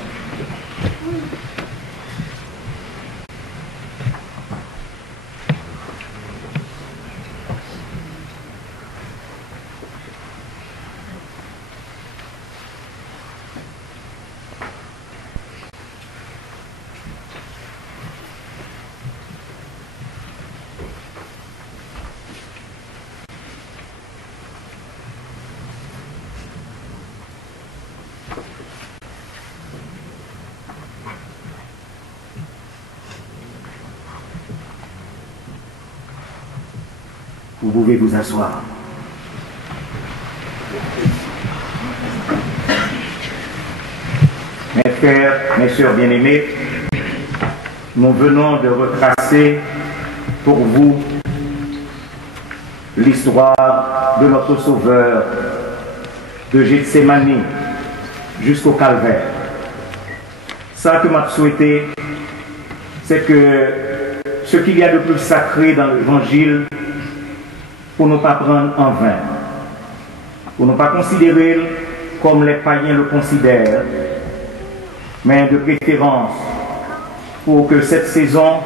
Vous pouvez vous asseoir. Mes frères, mes sœurs bien-aimés, nous venons de retracer pour vous l'histoire de notre Sauveur, de Gethsémani jusqu'au Calvaire. Ça que m'a souhaité, c'est que ce qu'il y a de plus sacré dans l'Évangile, pour ne pas prendre en vain, pour ne pas considérer comme les païens le considèrent, mais de préférence pour que cette saison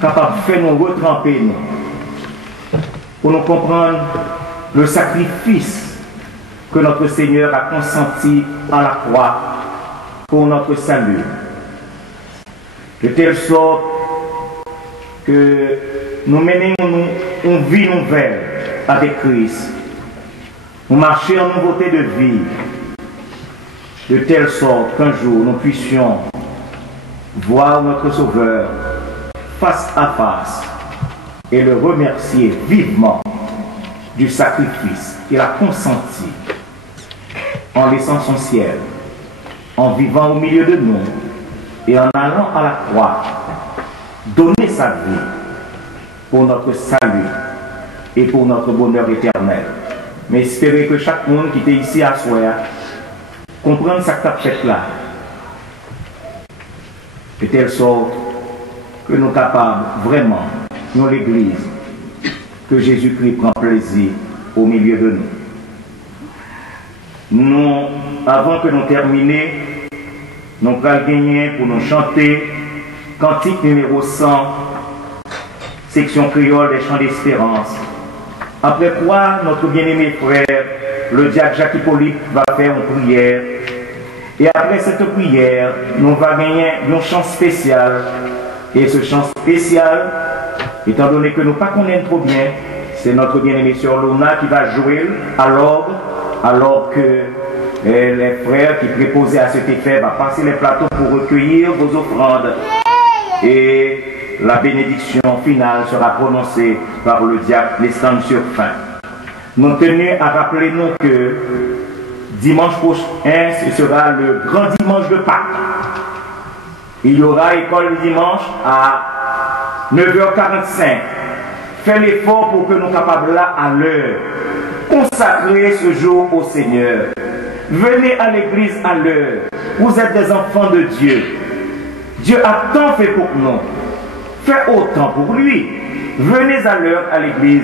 capable de faire nous retremper, pour nous comprendre le sacrifice que notre Seigneur a consenti à la croix pour notre salut, de telle sorte que nous menons une vie nouvelle avec Christ. Nous marchons en nouveauté de vie, de telle sorte qu'un jour nous puissions voir notre Sauveur face à face et le remercier vivement du sacrifice qu'il a consenti en laissant son ciel, en vivant au milieu de nous et en allant à la croix, donner sa vie pour notre salut et pour notre bonheur éternel. Mais espérez que chaque monde qui était ici à soir comprenne ce que tu as fait là. De telle sorte que nous sommes capables vraiment, nous l'Église, que Jésus-Christ prend plaisir au milieu de nous. Nous, avant que nous terminions, nous allons gagner pour nous chanter cantique numéro 100, section créole des chants d'espérance. Après quoi, notre bien-aimé frère, le diacre Jacques Hippolyte, va faire une prière. Et après cette prière, nous allons gagner un chant spécial. Et ce chant spécial, étant donné que nous ne connaissons pas trop bien, c'est notre bien-aimé sœur Luna qui va jouer à l'orgue, alors que les frères qui préposaient à cet effet vont passer les plateaux pour recueillir vos offrandes. Et la bénédiction finale sera prononcée par le diacre laissant sur fin. Nous tenons à rappeler nous que dimanche prochain, ce sera le grand dimanche de Pâques. Il y aura école le dimanche à 9h45. Faites l'effort pour que nous soyons capables là à l'heure. Consacrez ce jour au Seigneur. Venez à l'église à l'heure. Vous êtes des enfants de Dieu. Dieu a tant fait pour nous. Faites autant pour lui. Venez à l'heure à l'église,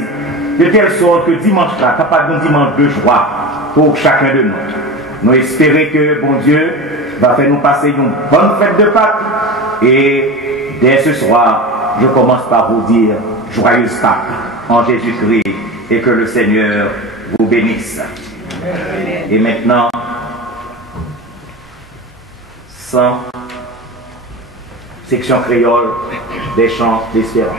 de telle sorte que dimanche là, capable d'un dimanche de joie pour chacun de nous. Nous espérons que bon Dieu va faire nous passer une bonne fête de Pâques. Et dès ce soir, je commence par vous dire joyeuse Pâques en Jésus-Christ et que le Seigneur vous bénisse. Et maintenant, sans section créole des chants d'espérance.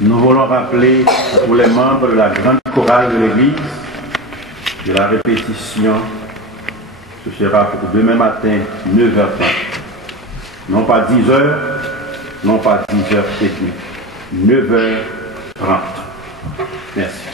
Nous voulons rappeler à tous les membres de la grande chorale de l'Église que la répétition ce sera pour demain matin 9h30. Non pas 10h, non pas 10h30. 9h30. Merci.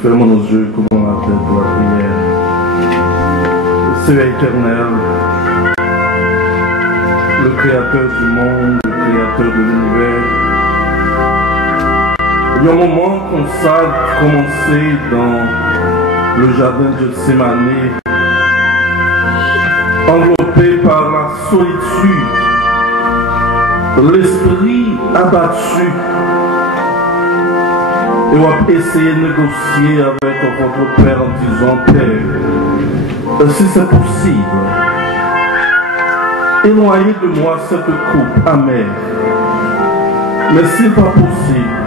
Fermons nos yeux comme on appelle pour la prière. Seigneur éternel, le Créateur du monde, le Créateur de l'univers, il y a un moment comme ça commencé dans le jardin de Gethsémani, enveloppé par la solitude l'esprit abattu et on va essayer de négocier avec votre Père en disant, Père, si c'est possible, éloignez de moi cette coupe amère. Mais si c'est pas possible,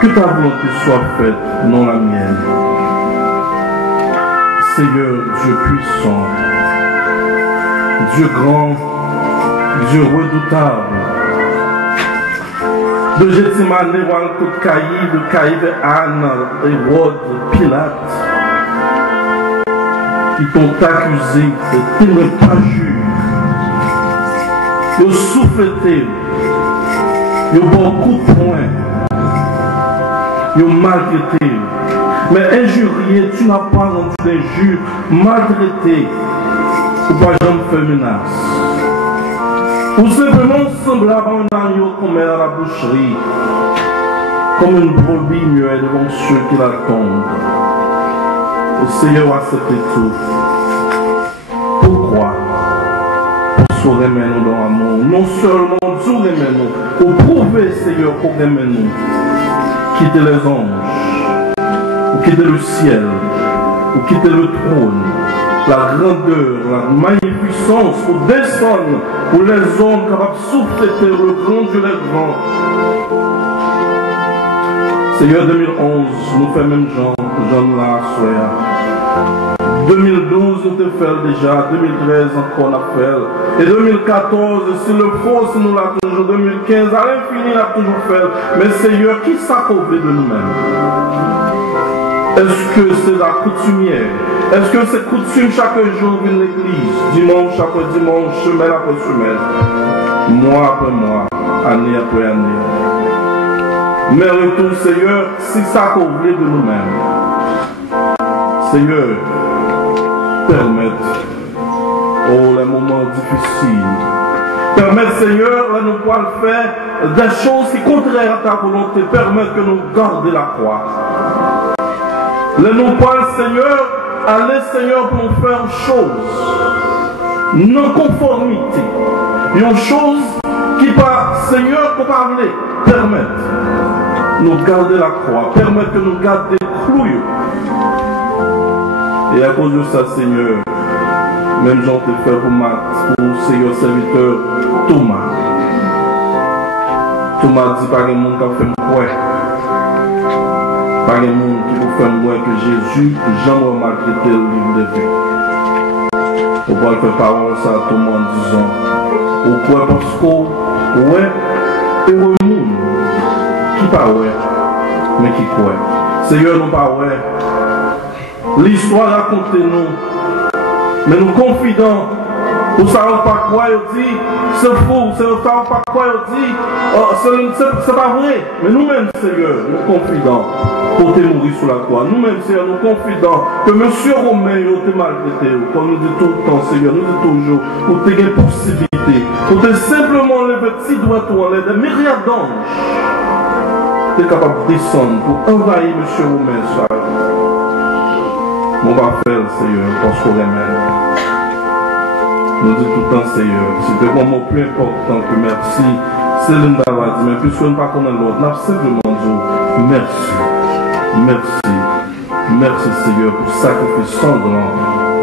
que ta volonté soit faite, non la mienne. Seigneur, Dieu puissant, Dieu grand, Dieu redoutable, de Gethsemane, de Caïd, de Caïd, Anne, Hérode, Pilate, qui t'ont accusé de ne pas juger, de souffleter, de beaucoup de points, de maltraiter. Mais injurier, tu n'as pas rendu l'injure, maltraité, ou pas jamais fait menace. Ou simplement semblable à un agneau qu'on met à la boucherie, comme une brebis muette devant ceux qui l'attendent. Le Seigneur a accepté tout. Pourquoi? Pour se remettre dans l'amour. Non seulement Dieu remet nous, pour prouver, Seigneur, qu'on remet nous. Quitter les anges, ou quitter le ciel, ou quitter le trône, la grandeur, la magnificence, pour descendre, pour les hommes capables de souffleter le grand Dieu les grands. Seigneur, 2011, nous faisons même Jean là, soya. 2012, nous te faisons déjà, 2013 encore on a fait. Et 2014, si le faut, si nous l'avons toujours, 2015, à l'infini, on a toujours fait. Mais Seigneur, qui s'accorde de nous-mêmes? Est-ce que c'est la coutumière? Est-ce que c'est coutume chaque jour d'une église, dimanche après dimanche, semaine après semaine, mois après mois, année après année? Mais retour, Seigneur, si ça couvre de nous-mêmes, Seigneur, permette, oh, les moments difficiles, permette, Seigneur, de nous pouvoir faire des choses qui contraires à ta volonté, permette que nous gardions la croix. Les nous parle, Seigneur, allez, Seigneur, pour nous faire une chose, non conformité, une chose qui, par Seigneur, pour parler, permettre nous garder la croix, permettre que nous gardions des clous. Et à cause de ça, Seigneur, même j'en te fais pour Seigneur serviteur Thomas. Thomas dit par le monde qui a fait quoi? Par le monde qui vous fait moi que Jésus, Jean va maltraiter le livre de vie. Pourquoi il fait parole ça à Thomas en disant, pourquoi? Parce que, ouais, et le monde qui pas ouais, mais qui croit. Seigneur, nous pas ouais. L'histoire raconte-nous, mais nous confidons. Pour savoir pas quoi il dit, c'est faux, c'est savoir pas quoi il dit, c'est pas vrai. Mais nous-mêmes, Seigneur, nous confidons pour te mourir sur la croix. Nous-mêmes, Seigneur, nous confidons que Monsieur Romain a été maltraité. Comme nous dit tout le temps, Seigneur, nous dit toujours, pour te gagner possibilité, pour te simplement lever petit doigt en l'air des myriades d'anges. Tu es capable de descendre pour envahir Monsieur Romain. On va faire, Seigneur, parce qu'on remet. Nous disons tout le temps, Seigneur, c'est un mot plus important que merci. Céline Dava dit, mais puisque nous ne pas connaître l'autre, nous avons simplement dit merci. Merci. Merci, Seigneur, pour le sacrifice sanglant.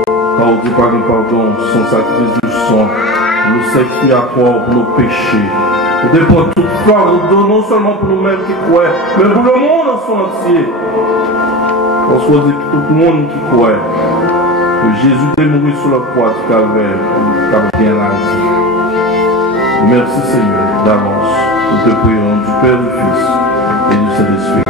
Quand on dit par le pardon, son sacrifice du sang, le sexe expiatoire pour nos péchés. Pour dépendre toute fardeau, non seulement pour nous-mêmes qui croient, mais pour le monde en son entier. Parce qu'on dit que tout le monde qui croit que Jésus est mort sur la croix du calvaire pour bien la vie. Merci Seigneur d'avance. Nous te prions du Père, du Fils et du Saint-Esprit.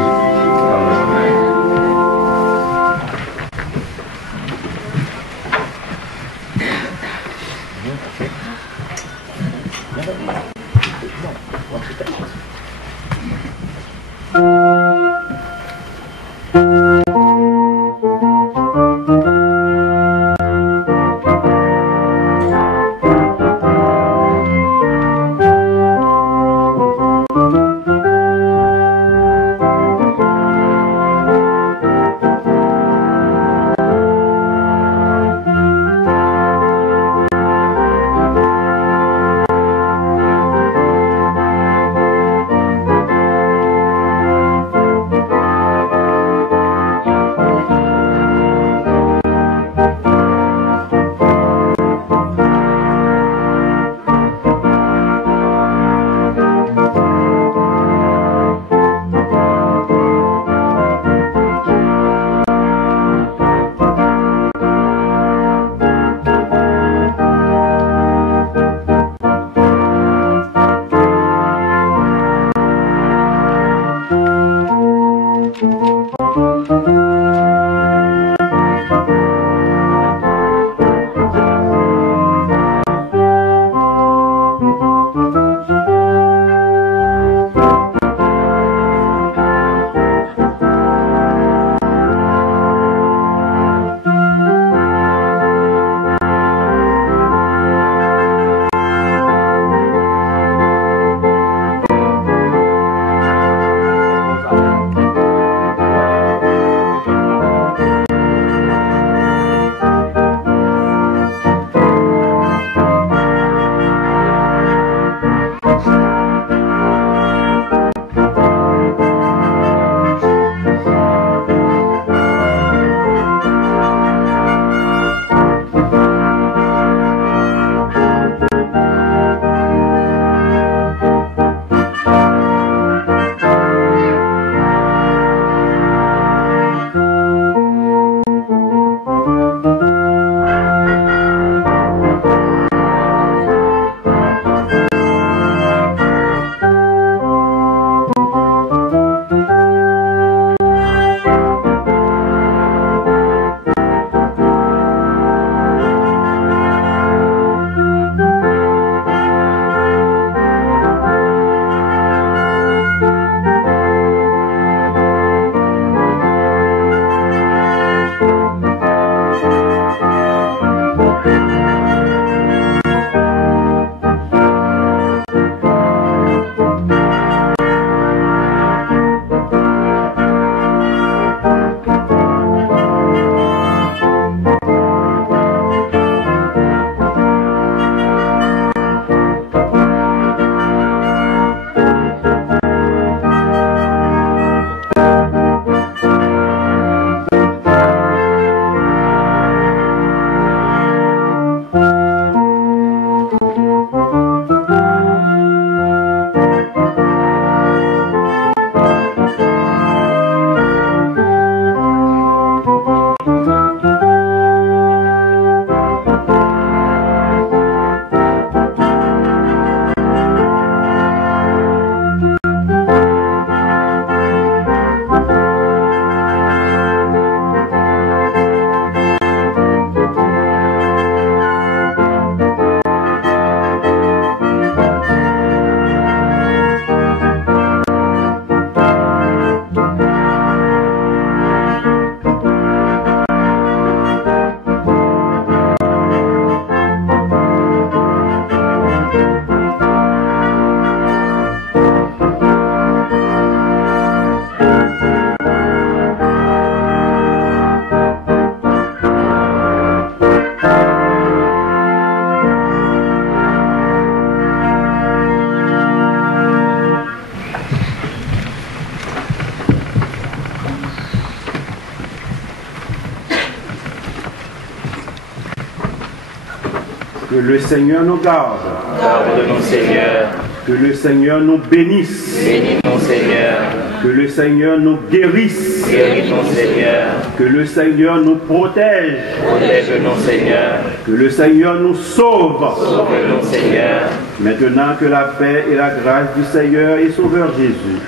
le Seigneur nous garde. Garde-nous, Seigneur. Que le Seigneur nous bénisse. Bénis-nous, Seigneur. Que le Seigneur nous guérisse. Guéris-nous, Seigneur. Que le Seigneur nous protège. Protège-nous, Seigneur. Que le Seigneur nous sauve. Sauve-nous, Seigneur. Maintenant que la paix et la grâce du Seigneur et Sauveur Jésus,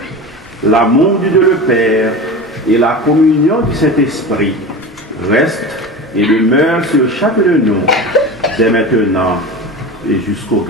l'amour du Dieu le Père et la communion du Saint-Esprit restent et demeurent sur chacun de nous, dès maintenant et jusqu'au